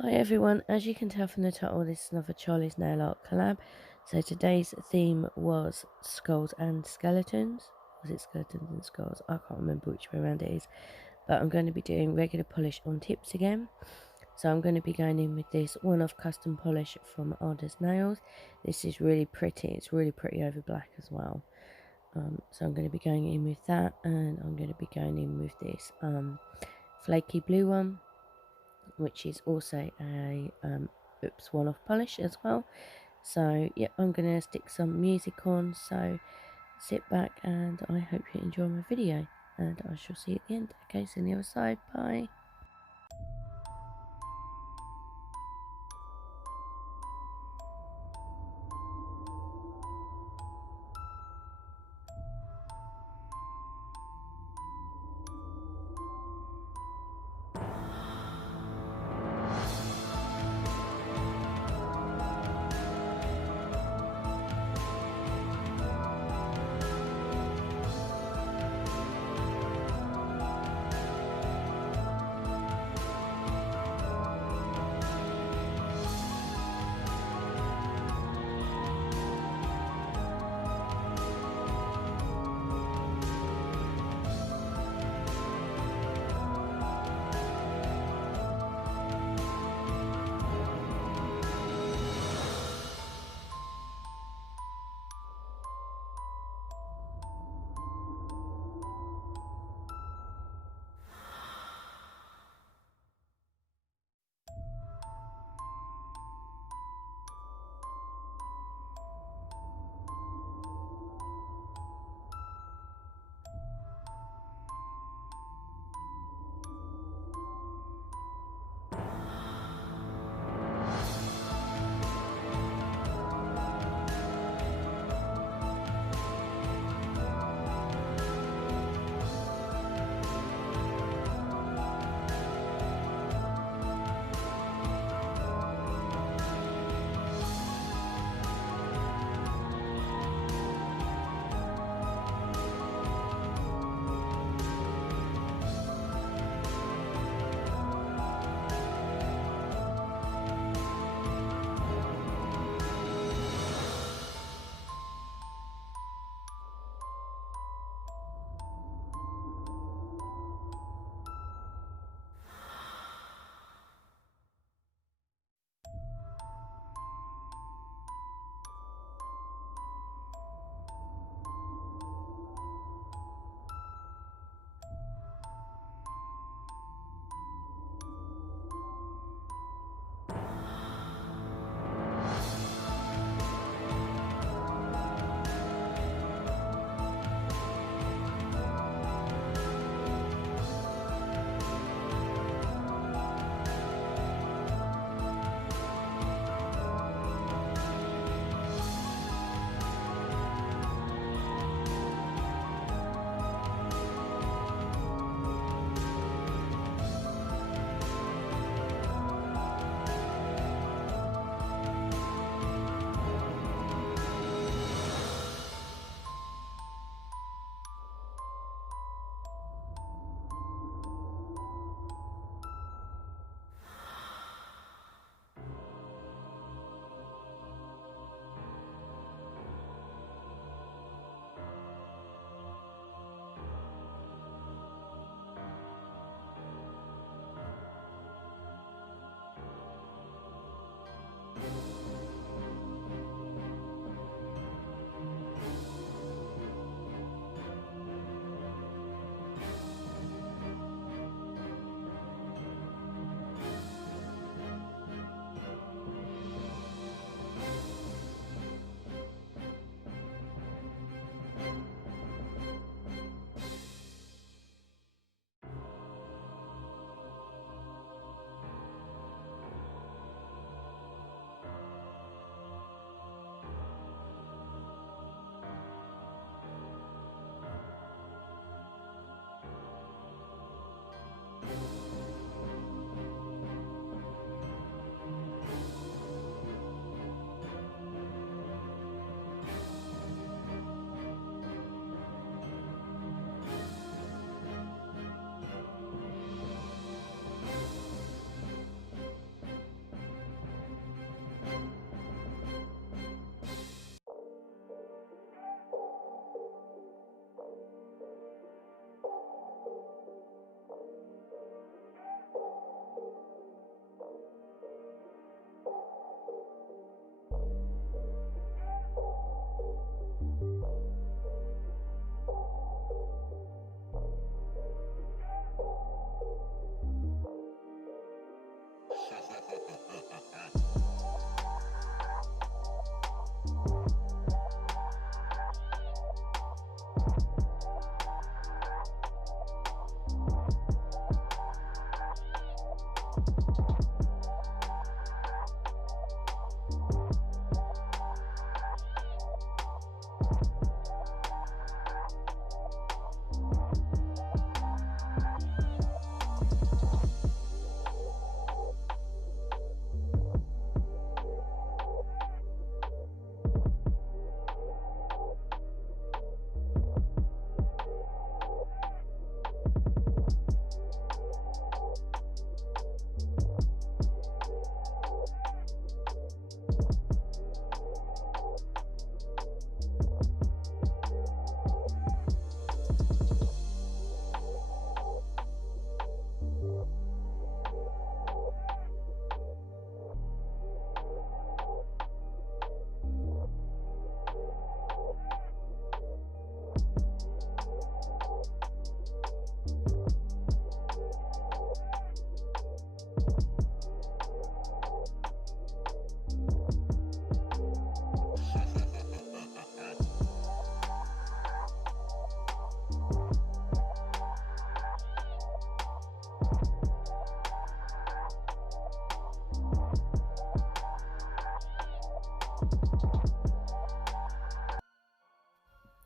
Hi everyone, as you can tell from the title, this is another Charlie's Nail Art collab. So today's theme was skulls and skeletons. Was it skeletons and skulls? I can't remember which way around it is. But I'm going to be doing regular polish on tips again. So I'm going to be going in with this one-off custom polish from Ada's Nails. This is really pretty. It's really pretty over black as well. So I'm going to be going in with that, and I'm going to be going in with this flaky blue one, which is also a one-off polish as well. So yeah, I'm gonna stick some music on, so sit back and I hope you enjoy my video, and I shall see you at the end. Okay, see you on the other side. Bye.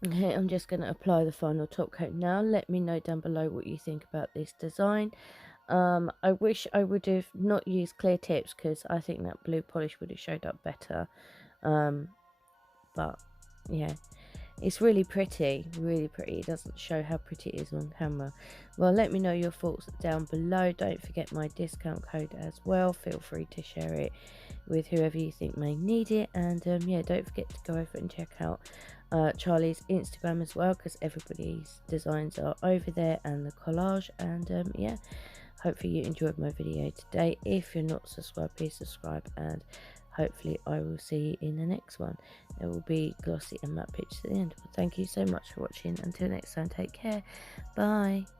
Okay, I'm just going to apply the final top coat now. Let me know down below what you think about this design. I wish I would have not used clear tips, because I think that blue polish would have showed up better. But yeah, it's really pretty, really pretty. It doesn't show how pretty it is on camera. Well, let me know your thoughts down below. Don't forget my discount code as well. Feel free to share it with whoever you think may need it. And yeah, don't forget to go over and check out Charlie's Instagram as well, because everybody's designs are over there, and the collage. And yeah, hopefully you enjoyed my video today. If you're not subscribed, please subscribe, and hopefully I will see you in the next one. There will be glossy and matte pictures at the end. Well, thank you so much for watching. Until next time, take care. Bye.